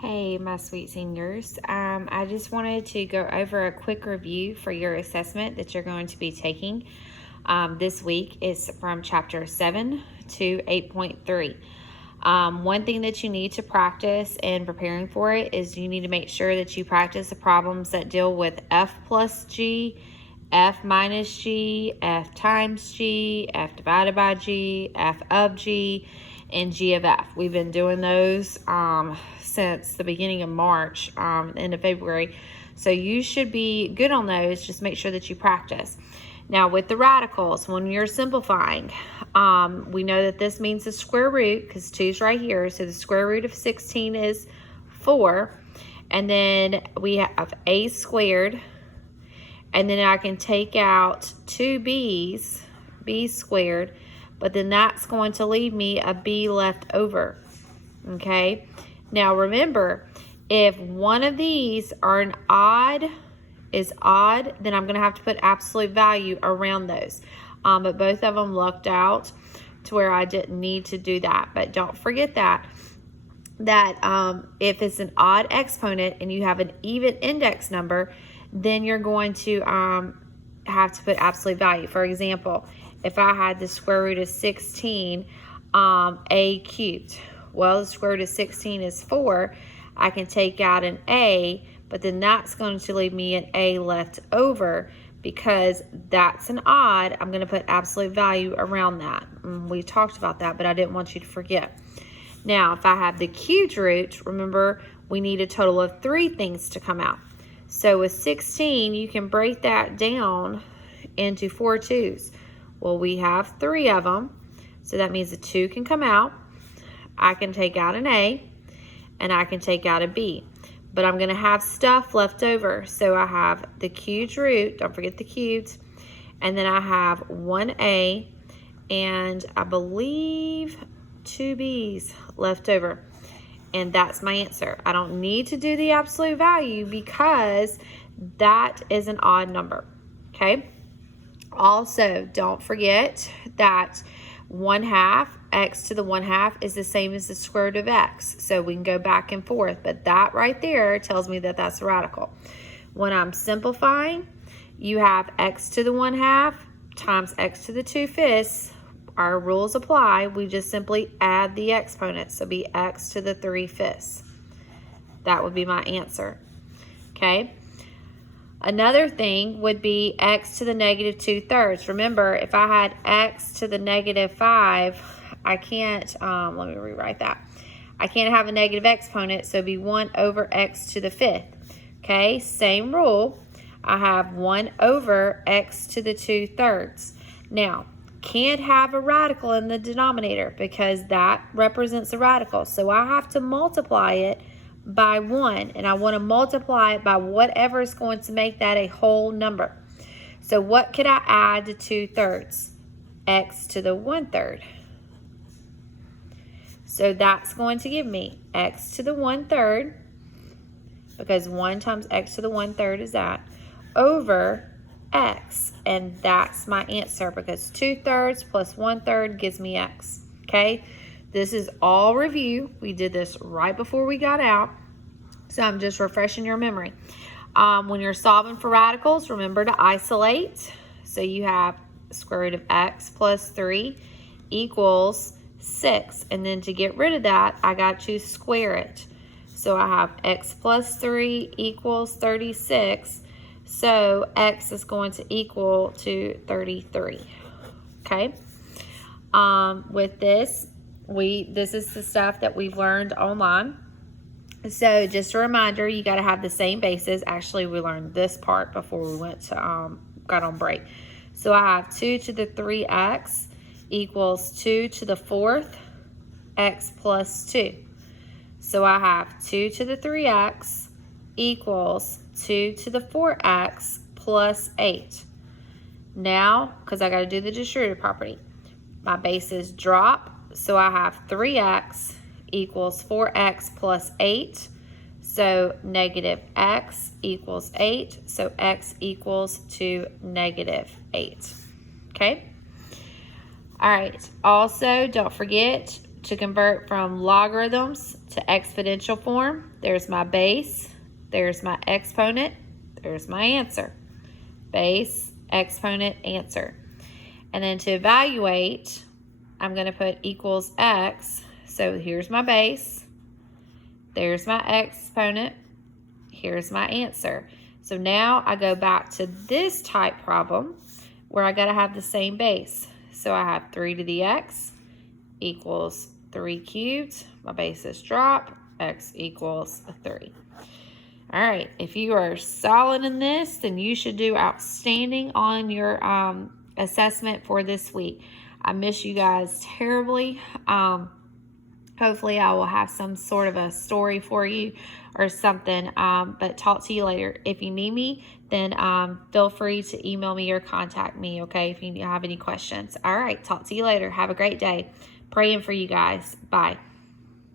Hey, my sweet seniors. I just wanted to go over a quick review for your assessment that you're going to be taking this week. Is from Chapter 7 to 8.3. One thing that you need to practice in preparing for it is you need to make sure that you practice the problems that deal with F plus G, F minus G, F times G, F divided by G, F of G, and G of F. We've been doing those since the beginning of March, end of February. So you should be good on those. Just make sure that you practice. Now with the radicals, when you're simplifying, we know that this means the square root because 2 is right here. So the square root of 16 is 4. And then we have a squared. And then I can take out 2b's, b squared. But then that's going to leave me a b left over. Okay. Now remember, if one of these are an odd, then I'm going to have to put absolute value around those. But both of them lucked out to where I didn't need to do that. But don't forget that if it's an odd exponent and you have an even index number, then you're going to have to put absolute value. For example, if I had the square root of 16, a cubed. Well, the square root of 16 is 4. I can take out an a, but then that's going to leave me an a left over because that's an odd. I'm going to put absolute value around that. We talked about that, but I didn't want you to forget. Now, if I have the cubed root, remember, we need a total of 3 things to come out. So with 16, you can break that down into 4 2's. Well, we have 3 of them, so that means the 2 can come out. I can take out an A, and I can take out a B. But I'm going to have stuff left over. So I have the cubed root, don't forget the cubed, and then I have 1A, and I believe 2 B's left over. And that's my answer. I don't need to do the absolute value because that is an odd number, okay? Also, don't forget that 1/2, x to the 1/2 is the same as the square root of x. So we can go back and forth, but that right there tells me that that's a radical. When I'm simplifying, you have x to the 1/2 times x to the 2/5. Our rules apply. We just simply add the exponents. So be x to the 3/5. That would be my answer. Okay. Another thing would be x to the negative 2/3. Remember, if I had x to the negative 5, I can't, let me rewrite that. I can't have a negative exponent, so it'd be 1 over x to the 5th. Okay, same rule. I have 1 over x to the 2/3. Now, can't have a radical in the denominator because that represents a radical. So I have to multiply it by 1, and I want to multiply it by whatever is going to make that a whole number. So what could I add to 2/3? X to the 1/3. So that's going to give me x to the 1/3, because 1 times x to the 1/3 is that, over x, and that's my answer because 2/3 plus 1/3 gives me x. Okay, this is all review. We did this right before we got out, so I'm just refreshing your memory. When you're solving for radicals, remember to isolate. So you have square root of x plus 3 equals 6, and then to get rid of that, I got to square it. So I have x plus 3 equals 36. So x is going to equal to 33. Okay. With this, this is the stuff that we've learned online. So just a reminder, you got to have the same bases. Actually, we learned this part before we went to got on break. So I have 2 to the 3x equals 2 to the 4th x plus 2. So I have 2 to the 3x equals 2 to the 4x plus 8. Now, because I got to do the distributive property, my bases drop. So I have 3x equals 4x plus 8. So negative x equals 8. So x equals to negative 8. Okay. All right. Also, don't forget to convert from logarithms to exponential form, there's my base, there's my exponent, there's my answer. Base, exponent, answer. And then to evaluate, I'm going to put equals x. So here's my base, there's my exponent, here's my answer. So now I go back to this type problem where I got to have the same base. So I have 3 to the x equals 3 cubed. My bases drop. X equals 3. All right. If you are solid in this, then you should do outstanding on your assessment for this week. I miss you guys terribly. Hopefully I will have some sort of a story for you or something, but talk to you later. If you need me, then feel free to email me or contact me, okay, if you have any questions. All right, talk to you later. Have a great day. Praying for you guys. Bye.